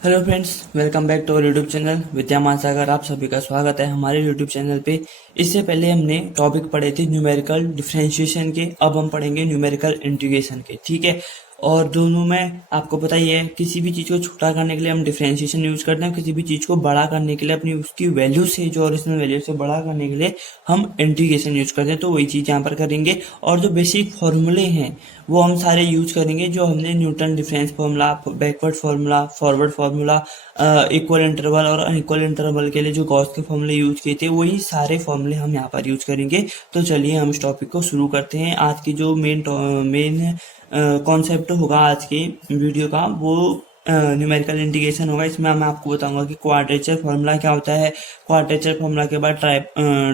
Hello friends, welcome back to our YouTube channel Vidya Mahasagar. आप सभी का स्वागत है हमारे यूट्यूब चैनल पे। इससे पहले हमने टॉपिक पढ़े थे न्यूमेरिकल डिफरेंशिएशन के, अब हम पढ़ेंगे न्यूमेरिकल इंटीग्रेशन के। ठीक है, और दोनों में आपको पता ही है, किसी भी चीज़ को छोटा करने के लिए हम डिफरेंशिएशन यूज करते हैं, किसी भी चीज़ को बड़ा करने के लिए अपनी उसकी वैल्यू से, जो ओरिजिनल वैल्यू से बड़ा करने के लिए हम इंटीग्रेशन यूज करते हैं। तो वही चीज़ यहाँ पर करेंगे, और जो बेसिक फॉर्मूले हैं वो हम सारे यूज करेंगे, जो हमने Newton difference formula, backward formula, forward formula, equal interval और अनइक्वल इंटरवल के लिए जो गॉस के फॉर्मूले यूज किए थे, वही सारे फॉर्मूले हम यहाँ पर यूज करेंगे। तो चलिए हम इस टॉपिक को शुरू करते हैं। आज की जो मेन कॉन्सेप्ट होगा आज के वीडियो का, वो न्यूमेरिकल इंटीग्रेशन होगा। इसमें मैं आपको बताऊंगा कि क्वाड्रेचर फार्मूला क्या होता है, क्वाड्रेचर फार्मूला के बाद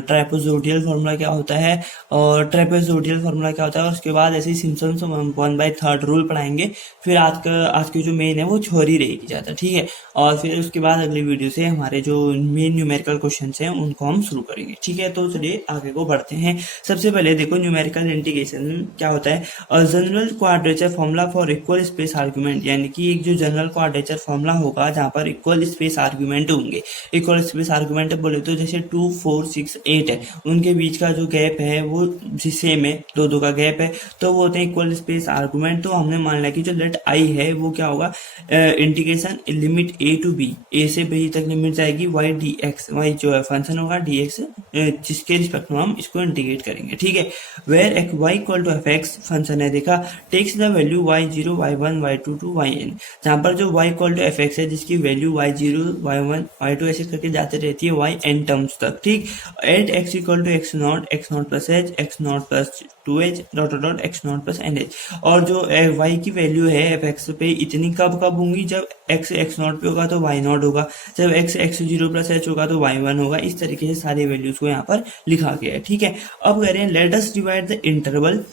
ट्राइपोजोडियल फार्मूला क्या होता है, और ट्राइपोजोडियल फार्मूला क्या होता है, और उसके बाद ऐसे ही सिम्पसन्स 1/3 रूल पढ़ाएंगे। फिर आज की जो मेन है वो थ्योरी रहेगी ज़्यादा। ठीक है, और फिर उसके बाद अगली वीडियो से हमारे जो मेन न्यूमेरिकल क्वेश्चन हैं उनको हम शुरू करेंगे। ठीक है, तो चलिए आगे को बढ़ते हैं। सबसे पहले देखो न्यूमेरिकल इंटीग्रेशन क्या होता है। General quadrature formula for equal space argument, यानी कि एक जो जनरल क्वाड्रेचर फार्मूला होगा जहाँ पर इक्वल स्पेस आर्गुमेंट होंगे। इक्वल स्पेस आर्गुमेंट बोले तो जैसे 2, 4, 6, 8 है, उनके बीच का जो गैप है वो सेम है, दो का गैप है, तो वो होते हैं इक्वल स्पेस आर्गुमेंट। तो हमने मान लिया कि जो लेट आई है वो क्या होगा, integration limit a to b, a से b तक लिमिट जाएगी y dx, y जो है फंक्शन होगा dx, जिसके रिस्पेक्ट में हम इसको इंटीग्रेट करेंगे। ठीक है, where x y equal to f x function है, देखा, takes the value y0, y1, y2 to yn, जहाँ पर जो y equal to f x है जिसकी वैल्यू y0, y1, y2 ऐसे करके जाते रहती है yn टर्म्स तक। ठीक, at x equal to x0 plus h, x0 plus 2h dot dot x0 plus nh, और जो y की वैल्यू है एफ एक्स पे इतनी कब होंगी, जब x x0 पे होगा तो y0 होगा, जब x x0 प्लस h होगा तो y1 होगा। इस तरीके से सारे वैल्यूज को यहाँ पर लिखा गया है। ठीक है, अब कह रहे हैं let us divide the interval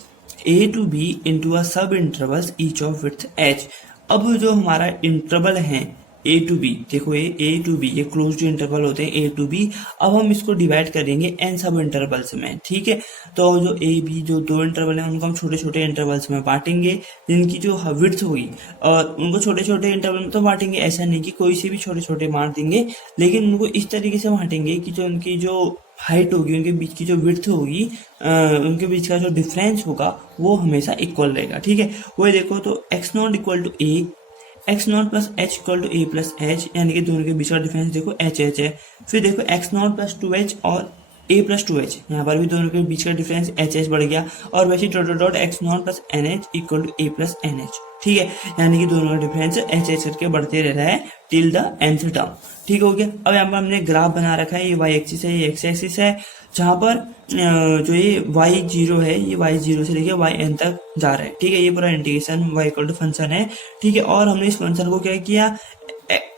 a to b into a sub intervals each of width h। अब जो हमारा इंटरवल है ए टू बी, देखो ए टू बी, ये क्लोज्ड इंटरवल होते हैं ए टू बी। अब हम इसको डिवाइड करेंगे एन सब इंटरवल्स में। ठीक है, तो जो ए बी जो दो इंटरवल हैं उनको हम छोटे छोटे इंटरवल्स में बांटेंगे, जिनकी जो विड्थ होगी, और उनको छोटे छोटे इंटरवल में तो बांटेंगे, ऐसा नहीं कि कोई से भी छोटे छोटे बांट देंगे, लेकिन उनको इस तरीके से बांटेंगे कि जो उनकी जो हाइट होगी, उनके बीच की जो विड्थ होगी, उनके बीच का जो डिफरेंस होगा वो हमेशा इक्वल रहेगा। ठीक है, वो देखो, तो x0 equal to a, x0 plus h equal to a plus h, यानी कि दोनों के बीच का डिफरेंस देखो h है। फिर देखो x0 प्लस 2h और a प्लस 2h, यहाँ पर भी दोनों के बीच का डिफरेंस h बढ़ गया, और वैसे dot dot x0 plus nh equal to a plus nh। ठीक है, यानी कि दोनों का डिफरेंस h करके बढ़ते रह रहा है टिल द nth टर्म। ठीक हो गया। अब यहाँ पर हमने ग्राफ बना रखा है, ये y एक्सिस है, ये x एक्सिस है, जहाँ पर जो ये y0 है, ये y0 से लेके yn तक जा रहा है। ठीक है, ये पूरा integration y equal to function है। ठीक है, और हमने इस फंक्शन को क्या किया,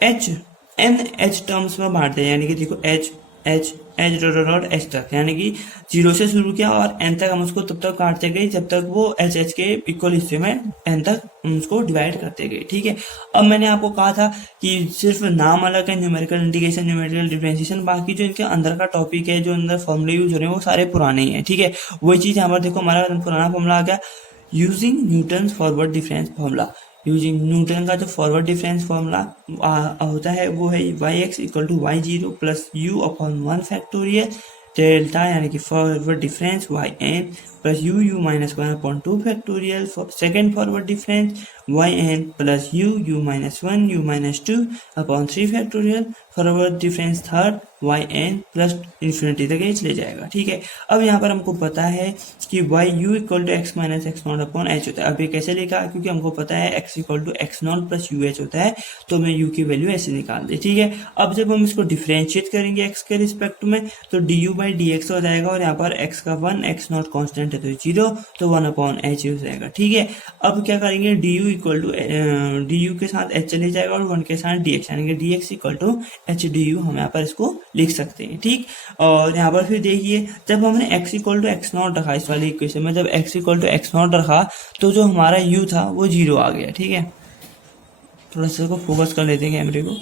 h टर्म्स में बांट दिया, यानी कि देखो h डॉट h तक, यानी कि 0 से शुरू किया और n तक हम उसको तब तक काटते गए जब तक वो h के इक्वल हिस्से में n तक हम उसको डिवाइड करते गए। ठीक है, अब मैंने आपको कहा था कि सिर्फ नाम अलग है, न्यूमेरिकल इंटीग्रेशन, न्यूमेरिकल डिफरेंशिएशन, बाकी जो इनके अंदर का टॉपिक है, जो अंदर फॉर्मूले यूज हो रहे हैं वो सारे पुराने ही हैं। ठीक है, वही चीज यहाँ पर देखो, हमारा पुराना फॉर्मूला आ गया, using Newton forward difference formula. Using Newton का जो फॉरवर्ड डिफरेंस फॉर्मूला होता है वो है y(x) equal to y0 plus u upon 1 factorial delta, यानी कि forward difference yn plus u minus 1 upon 2 factorial. Second forward difference yn plus u minus 1 u minus 2 upon 3 factorial. Forward difference third yn plus infinity तक चले जाएगा। ठीक है, अब यहाँ पर हमको पता है कि u equal to x minus x0 upon h होता है। अब ये कैसे लिखा, क्योंकि हमको पता है x equal to x0 plus uh होता है, तो मैं u की वैल्यू ऐसे निकाल दी। ठीक है, अब जब हम इसको डिफरेंशिएट करेंगे x के रिस्पेक्ट में, तो du बाई dx हो जाएगा, और यहाँ पर x का 1, x0 कॉन्स्टेंट है तो 0, तो 1 अपॉन h हो जाएगा। ठीक है, अब क्या करेंगे, du इक्वल टू du के साथ h चले जाएगा और 1 के साथ dx, यानी कि dx equal to h du हम यहाँ पर इसको लिख सकते हैं। ठीक, और यहाँ पर फिर देखिए, जब हमने x इक्वल टू x0 रखा इस वाली इक्वेशन में, जब x इक्वल टू x0 रखा तो जो हमारा u था वो 0 आ गया। ठीक है, थोड़ा सा को फोकस कर लेते हैं कैमरे को।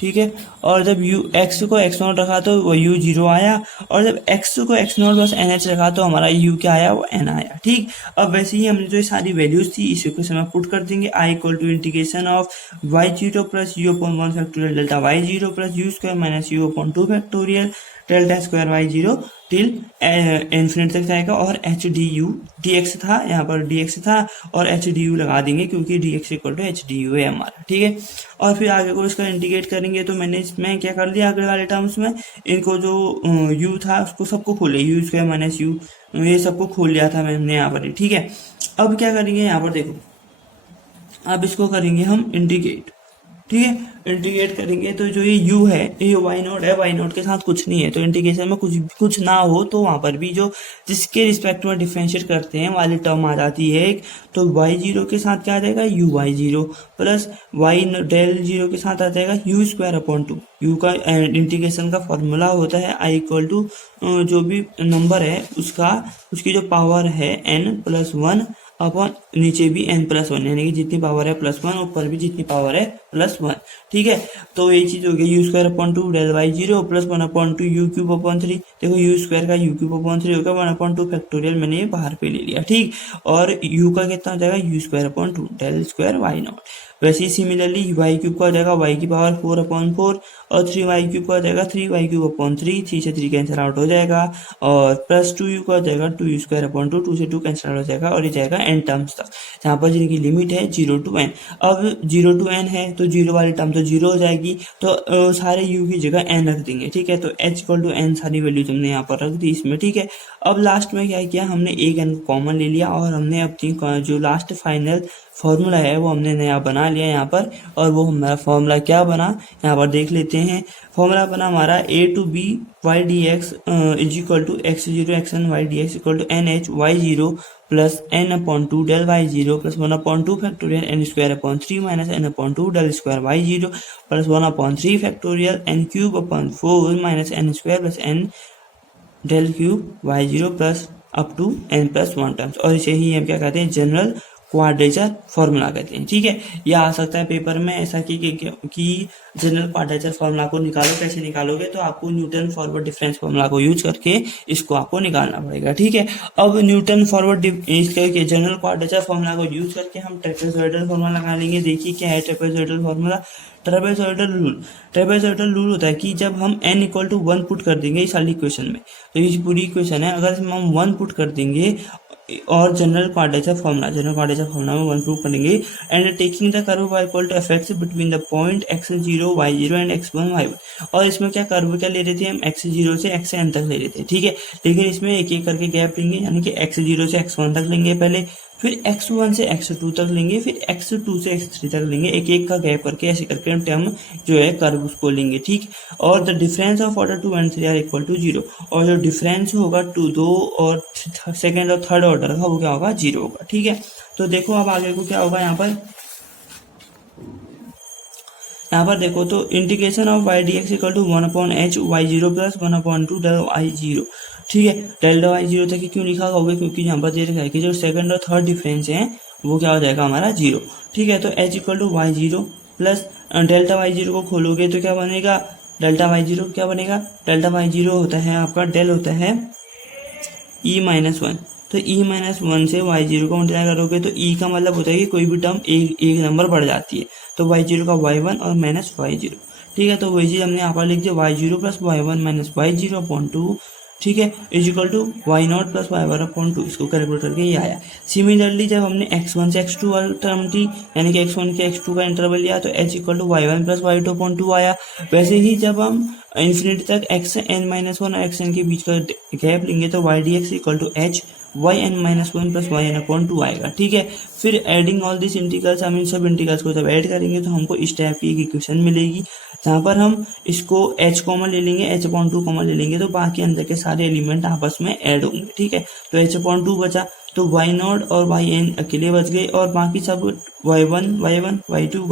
ठीक है। और जब यू एक्स को एक्स नॉट रखा तो वो यू जीरो आया, और जब एक्स को x not plus n h रखा तो हमारा यू क्या आया, वो एन आया। ठीक, अब वैसे ही हमने जो ये सारी वैल्यूज थी इस इक्वेशन में पुट कर देंगे। I equal to integration of Y zero plus U upon one factorial delta Y zero plus U square minus U upon two factorial delta square Y zero till infinite तक जाएगा। और H D U D X था, यहाँ पर D X था और H D you लगा देंगे क्योंकि d x equal to h D u है हमारा। ठीक है, और फिर आगे को इसका इंटीग्रेट करेंगे तो मैंने इसमें क्या कर दिया, आगे वाले टर्म्स में इनको जो यू था उसको सबको खोले, यू स्क्वायर माइनस यू ये सबको खोल लिया था मैंने यहाँ पर। ठीक है, अब क्या करेंगे यहाँ पर देखो, अब इसको करेंगे हम इंटीग्रेट। ठीक है, इंटीग्रेट करेंगे तो जो ये u है ये y नॉट है, y नॉट के साथ कुछ नहीं है, तो इंटीग्रेशन में कुछ ना हो तो वहां पर भी जो जिसके रिस्पेक्ट में डिफरेंशिएट करते हैं वाली टर्म आ जाती है एक, तो y जीरो के साथ क्या आ जाएगा, u y zero plus y del zero के साथ आ जाएगा u square upon two. u का इंटीग्रेशन का फॉर्मूला होता है i इक्वल टू जो भी नंबर है उसका उसकी जो पावर है n प्लस वन अपॉन नीचे भी n प्लस वन, यानी कि जितनी पावर है प्लस वन, ऊपर भी जितनी पावर है प्लस वन। ठीक है, तो ये चीज हो गई u square upon two del Y zero plus one upon two u cube upon three. देखो यू स्क्वायर का यू क्यूब अपॉन थ्री होगा, वन अपॉन टू फैक्टोरियल मैंने ये बाहर पे ले लिया। ठीक, और यू का कितना हो जाएगा, u square upon two del square y not. वैसे ही सिमिलरली वाई क्यूब का हो जाएगा वाई की पावर फोर अपॉन फोर, और थ्री वाई क्यूब का हो जाएगा three y cube upon three, three से थ्री कैंसिल आउट हो जाएगा, और प्लस टू यू का हो जाएगा two u square upon two, two से टू कैंसिल आउट हो जाएगा, और ये जाएगा एन टर्म्स तक, जहाँ पर जिनकी लिमिट है जीरो टू एन। अब जीरो टू एन है तो जीरो वाली टर्म तो जीरो हो जाएगी, तो सारे यू की जगह एन रख देंगे। ठीक है, तो एच इक्वल टू एन सारी वैल्यू हमने यहाँ पर रख दी इसमें। ठीक है, अब लास्ट में क्या किया, हमने एक एन को कॉमन ले लिया और हमने अपनी जो लास्ट फाइनल फॉर्मूला है वो हमने नया बना लिया यहाँ पर। और वो हमारा फॉर्मूला क्या बना यहाँ पर देख लेते हैं। फॉर्मूला बना हमारा A to B Y D X is equal to X zero X N Y D x equal to N H Y zero plus N upon two del Y zero plus one upon two factorial N square upon three minus N upon two del square Y zero plus one upon three factorial N cube upon four minus N square plus N del cube Y zero plus up to n plus one terms. और इसे ही हम क्या कहते हैं, general quadrature formula कहते हैं। ठीक है, यह आ सकता है पेपर में ऐसा कि जनरल क्वाड्रेचर फॉर्मूला को निकालो, कैसे निकालोगे, तो आपको न्यूटन फॉरवर्ड डिफरेंस फॉर्मूला को यूज करके इसको आपको निकालना पड़ेगा। ठीक है, अब न्यूटन फॉरवर्ड इसके जनरल क्वाड्रेचर फॉर्मूला को यूज करके हम ट्रेपेजॉइडल फॉर्मूला लगा लेंगे। देखिए क्या है ट्रेपेजॉइडल फॉर्मूला। ट्रेपेजॉइडल रूल होता है कि जब हम n equal to one put कर देंगे इस वाली इक्वेशन में, तो ये पूरी इक्वेशन है, अगर इसमें हम वन पुट कर देंगे और जनरल क्वाड्रेचर फॉर्मूला में वन प्रूव करेंगे, and taking the curve y equal to f between the point x zero y zero and x1 y1। और इसमें क्या कर्व क्या ले रहे थे हम, x जीरो से x n तक ले रहे थे। ठीक है, लेकिन इसमें एक एक करके गैप लेंगे, यानी कि x जीरो से x1 तक लेंगे पहले, फिर x1 से x2 तक लेंगे, फिर x2 से x3 तक लेंगे, एक एक का गैप करके ऐसे करके हम जो है कर्व उसको लेंगे। ठीक, और the difference of order 2 and 3 are equal to zero, और जो डिफरेंस होगा टू दो और सेकेंड और थर्ड ऑर्डर का वो क्या होगा, जीरो होगा। ठीक है, तो देखो अब आगे को क्या होगा, यहाँ पर देखो तो integration of y D x equal to one upon h Y zero plus one upon two del Y zero. ठीक है, डेल्टा वाई जीरो तक क्यों लिखा होगा, क्योंकि यहाँ पर दे रखा है कि जो सेकंड और थर्ड डिफरेंस है वो क्या हो जाएगा हमारा जीरो। ठीक है, तो h equal to y zero plus delta Y zero को खोलोगे तो क्या बनेगा, डेल्टा वाई जीरो क्या बनेगा, डेल्टा वाई जीरो होता है आपका डेल होता है ई माइनस वन, तो ई माइनस वन से वाई जीरो को मल्टीप्लाई करोगे तो ई का मतलब होता है कि कोई भी टर्म एक नंबर बढ़ जाती है, तो वाई जीरो का वाई वन और माइनस वाई जीरो। ठीक है, तो वही चीज हमने यहाँ पर लिख दिया, y zero plus y one minus y zero upon two, ठीक है, is equal to y not plus y one upon two. इसको कैलकुलेट करके ये आया। सिमिलरली जब हमने x1 से x2 वाली टर्म थी, यानी कि x1 के x2 का इंटरवल लिया, तो h equal to y one plus y two upon two आया। वैसे ही जब हम इन्फिनिटी तक x n माइनस वन और x n के बीच का गैप लेंगे तो y D x equal to h y n minus one plus y n upon two आएगा। ठीक है, फिर एडिंग ऑल दिस इंटीग्रल्स, हम इन सब इंटीग्रल्स को जब ऐड करेंगे तो हमको इस टाइप की एक इक्वेशन मिलेगी, जहाँ पर हम इसको h कॉमन ले लेंगे, h अपॉन टू कॉमन ले लेंगे, तो बाकी अंदर के सारे एलिमेंट आपस में ऐड होंगे। ठीक है, तो h अपॉन टू बचा, तो वाई नॉट और वाई एन अकेले बच गए, और बाकी सब y one y two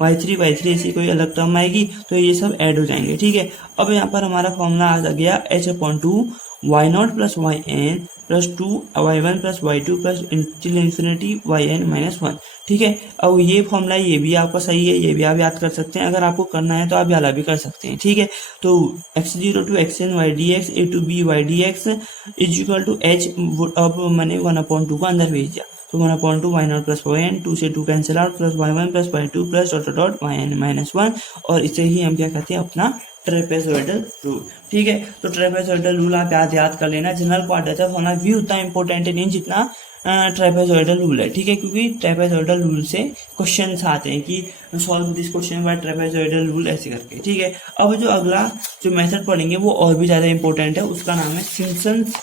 y three ऐसी कोई अलग टर्म आएगी, तो ये सब ऐड हो जाएंगे। ठीक है, अब यहाँ पर हमारा फॉर्मूला आ गया h upon two y not plus y n plus 2y1 plus y2 plus till infinity yn minus 1। ठीक है, अब ये फॉर्मूला ये भी आपका सही है, ये भी आप याद कर सकते हैं। अगर आपको करना है तो आप वाला भी कर सकते हैं। ठीक है, तो x0 to xn y dx a to b y dx is equal to h, अब मैंने 1/2 को अंदर भेज दिया, तो 1/2 y not plus y n, 2 से 2 cancel out, plus y1 plus y2 plus dot dot yn minus 1, और इसे ही हम क्या कहते हैं अपना ट्रेपेजॉइडल रूल। ठीक है, तो ट्रेपेजॉइडल रूल आप याद कर लेना। जनरल क्वाड्रेचर होना भी उतना इंपॉर्टेंट नहीं जितना ट्रेपेजॉइडल रूल है। ठीक है, क्योंकि ट्रेपेजॉइडल रूल से क्वेश्चंस आते हैं कि solve this question by trapezoidal rule ऐसे करके। ठीक है, अब जो अगला जो मेथड पढ़ेंगे वो और भी ज्यादा इंपॉर्टेंट है, उसका नाम है सिम्पसन्स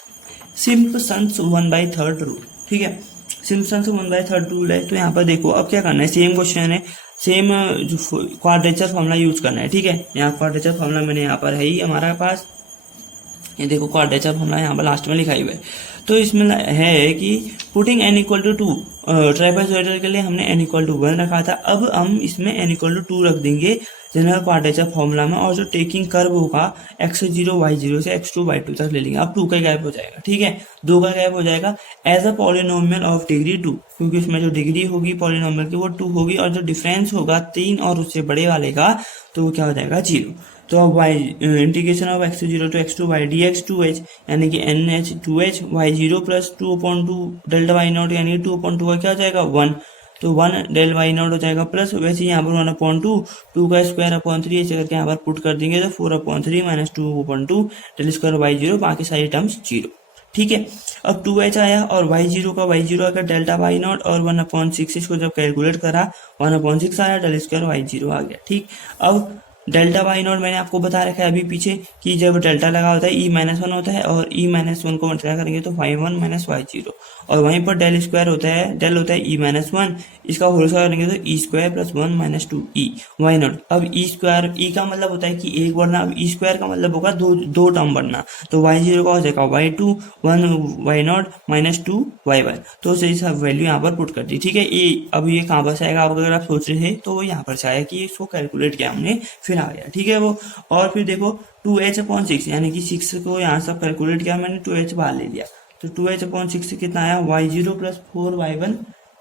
1/3 रूल। ठीक है, सिम्पसन्स 1/3 रूल है। तो यहाँ पर देखो अब क्या करना है, सेम क्वेश्चन है, सेम जो क्वाड्रेचर फॉर्मूला यूज करना है। ठीक है, यहाँ क्वाड्रेचर फॉर्मूला मैंने यहाँ पर है ही हमारे पास, ये देखो क्वाड्रेचर फॉर्मूला यहाँ पर लास्ट में लिखा हुआ है। तो इसमें है कि पुटिंग n इक्वल टू 2, ट्राइपेजॉइडल के लिए हमने n इक्वल टू 1 रखा था, अब हम इसमें n इक्वल टू 2 रख देंगे जनरल क्वाड्रेचर फॉर्मूला में, और जो टेकिंग कर्व होगा x0 y0 से x2 y2 तक ले लेंगे। अब 2 का गैप हो जाएगा। ठीक है, 2 का गैप हो जाएगा as a polynomial of degree 2, क्योंकि उसमें जो डिग्री होगी पॉलिनोमियल की वो 2 होगी, और जो डिफरेंस होगा 3 और उससे बड़े वाले का, तो वो क्या हो जाएगा 0। तो अब y integration of x0 to x2 y dx 2h यानी कि nh 2h y0 plus 2/2 delta y not यानी 2/2 का क्या हो जाएगा 1, तो 1 डेल y नॉट हो जाएगा, प्लस वैसे यहाँ पर 1/2 2 का स्क्वायर अपॉन 3 ऐसे करके यहाँ पर पुट कर देंगे, तो 4/3 माइनस 2/2 डेल स्क्वायर y0, बाकी सारी टर्म्स 0। ठीक है, अब 2h आया और y0 का आकर डेल्टा y नॉट, और 1/6 इसको जब कैलकुलेट करा 1/6 आया, डेल स्क्वायर y0 आ गया। ठीक, अब डेल्टा वाई नॉट मैंने आपको बता रखा है अभी पीछे कि जब डेल्टा लगा होता है e-1 होता है, और e-1 को मल्टीप्लाई करेंगे तो y1 माइनस y0, और वहीं पर डेल स्क्वायर होता है, डेल होता है e-1, इसका होल स्क्वायर करेंगे तो e square plus 1 minus 2e y not. अब e स्क्वायर, e का मतलब होता है कि एक बढ़ना, अब e स्क्वायर का मतलब होगा दो टर्म बढ़ना, तो y0 का हो जाएगा y2 1 y not minus 2 y1, तो सही सब वैल्यू यहाँ पर पुट कर दी। ठीक है, अब ये कहाँ पर से आएगा, अगर आप सोच रहे थे तो यहाँ पर से आया कि इसको कैलकुलेट किया हमने, फिर आ गया। ठीक है, वो और फिर देखो 2h/6 यानी कि 6 को यहाँ से कैलकुलेट किया मैंने, 2h बाहर ले लिया, तो 2h/6 से कितना आया y0 plus 4y1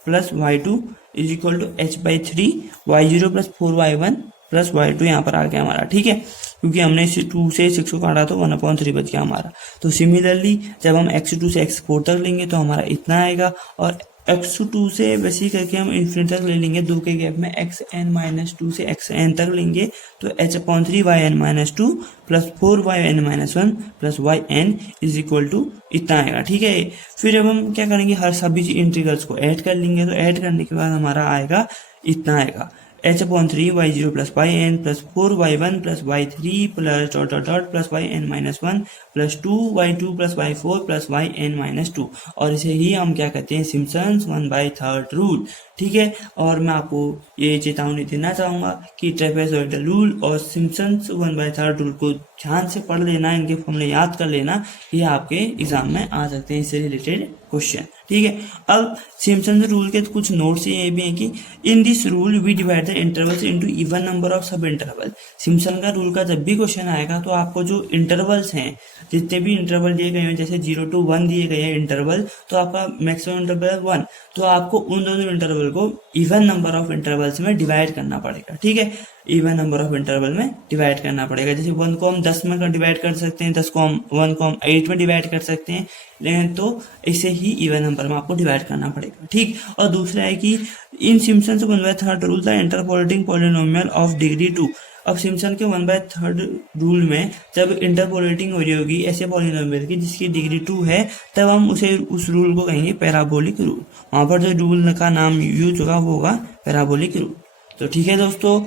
plus y2 is equal to h/3, y0 plus 4y1 plus y2 यहाँ पर आ गया हमारा। ठीक है, क्योंकि हमने 2 से 6 को काटा तो 1/3 बच गया हमारा। तो सिमिलरली जब हम x2 से x4 तक लेंगे तो हमारा इतना आएगा, और x2 से वैसे करके हम इन्फिनिटी तक ले लेंगे, 2 के गैप में xn-2 से xn तक लेंगे, तो h/3 yn-2 plus 4 yn-1 plus yn is equal to इतना आएगा। ठीक है, फिर अब हम क्या करेंगे, हर सभी इंटीग्रल्स को ऐड कर लेंगे, तो ऐड करने के बाद हमारा आएगा इतना आएगा h/3 y0 plus yn plus 4 y1 plus y3 plus dot dot dot plus yn-1 plus 2 y2 plus y4 plus yn-2, और इसे ही हम क्या कहते हैं सिम्पसन्स 1/3 रूल। ठीक है, और मैं आपको ये चेतावनी देना चाहूंगा कि ट्रेपेजॉइडल रूल और सिम्पसन्स 1/3 रूल को ध्यान से पढ़ लेना, इनके फॉर्मूले याद कर लेना, ये आपके एग्जाम में आ सकते हैं इससे रिलेटेड क्वेश्चन। ठीक है, अब सिम्पसन्स रूल के कुछ नोट्स ये भी हैं कि in this rule we divide the intervals into even number of sub interval. Simpson का रूल का जब भी क्वेश्चन आएगा तो आपको जो इंटरवल्स हैं, जितने भी इंटरवल दिए गए हैं, जैसे 0 to 1 दिए गए हैं इंटरवल, तो आपका मैक्सिमम इंटरवल 1, तो आपको उन दोनों इंटरवल को इवन नंबर ऑफ इंटरवल्स में डिवाइड करना पड़ेगा। ठीक है, इवन नंबर ऑफ इंटरवल में डिवाइड करना पड़ेगा। जैसे 1 को हम 10 में डिवाइड कर सकते हैं, 1 को हम 8 में डिवाइड कर सकते हैं, लेकिन तो इसे ही इवन नंबर में आपको डिवाइड करना पड़ेगा। ठीक, और दूसरा है कि in Simpson's 1/3 rule the interpolating polynomial of degree 2। अब सिम्पसन के 1/3 रूल में जब इंटरपोलेटिंग हो रही होगी ऐसे पॉलिनोमियल की जिसकी डिग्री 2 है, तब हम उस रूल को कहेंगे पैराबोलिक रूल। वहां पर जो रूल का नाम यूज होगा वो होगा पैराबोलिक रूल। तो ठीक है दोस्तों,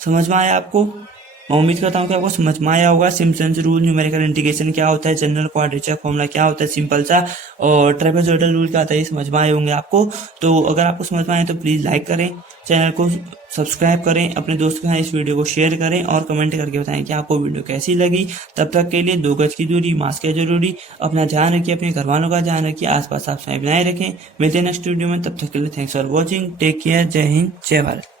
समझ में आया आपको? मैं उम्मीद करता हूँ कि आपको समझ में आया होगा सिम्पसन्स रूल, न्यूमेरिकल इंटीग्रेशन क्या होता है, जनरल क्वाड्रेचर फॉर्मूला क्या होता है सिंपल सा, और ट्रेपेजॉइडल रूल क्या होता है, ये समझ में आए होंगे आपको। तो अगर आपको समझ में आए तो प्लीज लाइक करें, चैनल को सब्सक्राइब करें, अपने दोस्त के साथ इस वीडियो को शेयर करें, और कमेंट करके बताएं कि आपको वीडियो कैसी लगी। तब तक के लिए 2 गज की दूरी, मास्क है जरूरी, अपना ध्यान रखिए, अपने घर वालों का ध्यान रखिए, आसपास साफ सफाई बनाए रखें। मिलते हैं नेक्स्ट वीडियो में, तब तक के लिए thanks for watching, take care, जय हिंद, जय भारत।